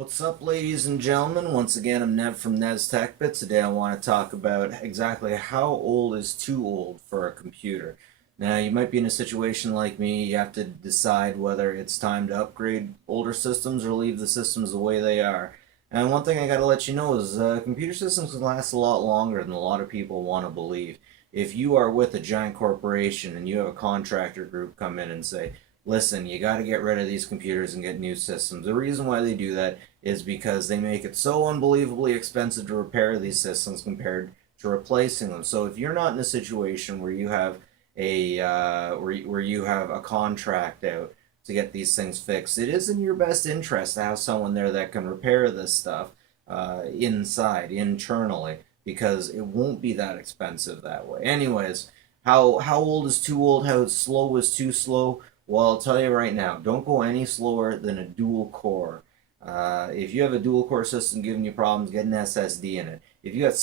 What's up, ladies and gentlemen? Once again, I'm Nev from Nev's Tech Bit. Today I want to talk about exactly how old is too old for a computer. Now, you might be in a situation like me. You have to decide whether it's time to upgrade older systems or leave the systems the way they are. And one thing I got to let you know is computer systems can last a lot longer than a lot of people want to believe. If you are with a giant corporation and you have a contractor group come in and say, listen, you got to get rid of these computers and get new systems. The reason why they do that is because they make it so unbelievably expensive to repair these systems compared to replacing them. So if you're not in a situation where you have where you have a contract out to get these things fixed, it is in your best interest to have someone there that can repair this stuff internally, because it won't be that expensive that way. Anyways, how old is too old? How slow is too slow? Well, I'll tell you right now, don't go any slower than a dual core. If you have a dual core system giving you problems, get an SSD in it. If you got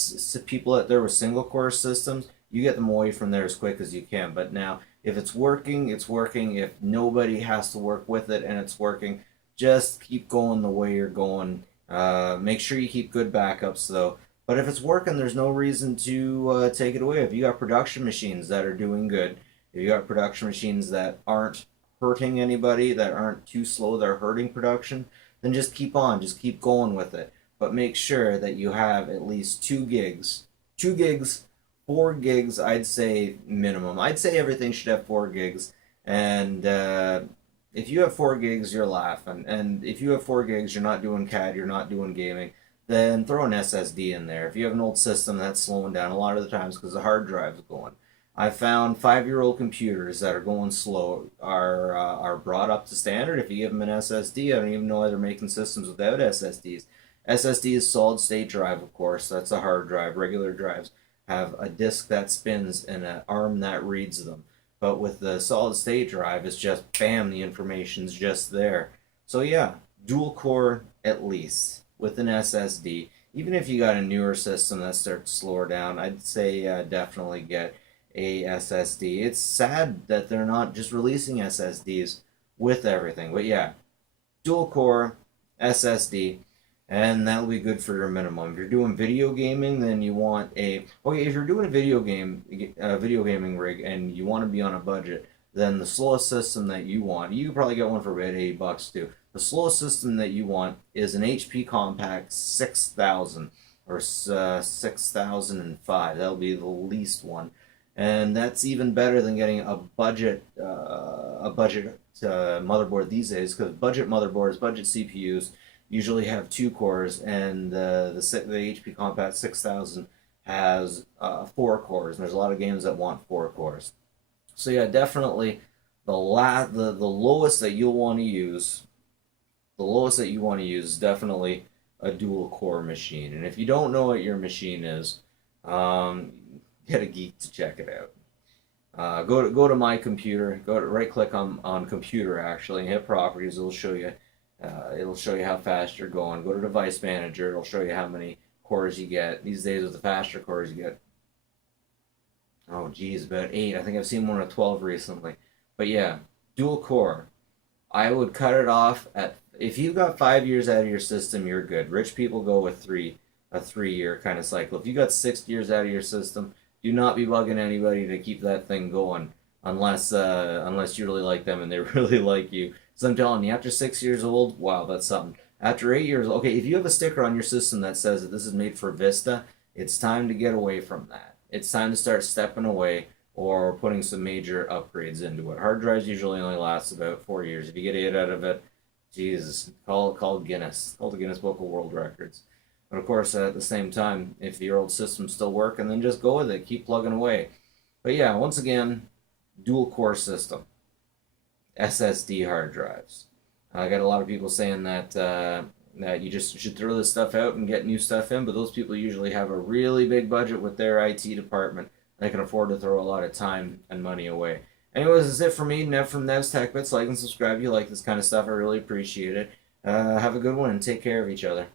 people out there with single core systems, you get them away from there as quick as you can. But now, if it's working, it's working. If nobody has to work with it and it's working, just keep going the way you're going. Make sure you keep good backups though. But if it's working, there's no reason to take it away. If you got production machines that are doing good, if you got production machines that aren't hurting anybody, that aren't too slow, they're hurting production, then just keep on, just keep going with it. But make sure that you have at least 2 gigs. 2 gigs, 4 gigs, I'd say minimum. I'd say everything should have 4 gigs. And if you have 4 gigs, you're laughing. And if you have 4 gigs, you're not doing CAD, you're not doing gaming, then throw an SSD in there. If you have an old system that's slowing down a lot of the times because the hard drive's going. I found 5-year-old computers that are going slow are brought up to standard. If you give them an SSD, I don't even know why they're making systems without SSDs. SSD is solid state drive, of course. That's a hard drive. Regular drives have a disk that spins and an arm that reads them. But with the solid state drive, it's just bam, the information's just there. So yeah, dual core at least with an SSD. Even if you got a newer system that starts to slow down, I'd say definitely get a SSD. It's sad that they're not just releasing SSDs with everything. But yeah, dual core SSD, and that'll be good for your minimum. If you're doing video gaming, then you want if you're doing a video gaming rig and you want to be on a budget, then the slowest system that you want, you can probably get one for about $80 too. The slowest system that you want is an HP Compact 6000 or 6005. That'll be the least one. And that's even better than getting a budget motherboard these days, because budget motherboards, budget CPUs usually have 2 cores, and the HP Compact 6000 has 4 cores, and there's a lot of games that want 4 cores. So yeah, definitely the lowest that you'll want to use, is definitely a dual core machine. And if you don't know what your machine is, get a geek to check it out. Go to my computer. Go to right click on computer actually and hit properties. It'll show you how fast you're going. Go to device manager. It'll show you how many cores you get. These days with the faster cores you get, oh geez, about 8. I think I've seen one at 12 recently. But yeah, dual core. I would cut it off at, if you've got 5 years out of your system, you're good. Rich people go with a 3-year kind of cycle. If you got 6 years out of your system, do not be bugging anybody to keep that thing going unless you really like them and they really like you. So I'm telling you, after 6 years old, wow, that's something. After 8 years, okay, if you have a sticker on your system that says that this is made for Vista, it's time to get away from that. It's time to start stepping away or putting some major upgrades into it. Hard drives usually only last about 4 years. If you get 8 out of it, Jesus, call Guinness. Call the Guinness Book of World Records. But of course, at the same time, if your old system's still working, then just go with it. Keep plugging away. But yeah, once again, dual core system. SSD hard drives. I got a lot of people saying that that you just should throw this stuff out and get new stuff in, but those people usually have a really big budget with their IT department. They can afford to throw a lot of time and money away. Anyways, that's it for me, Nev from Nev's Tech Bits. Like and subscribe if you like this kind of stuff. I really appreciate it. Have a good one and take care of each other.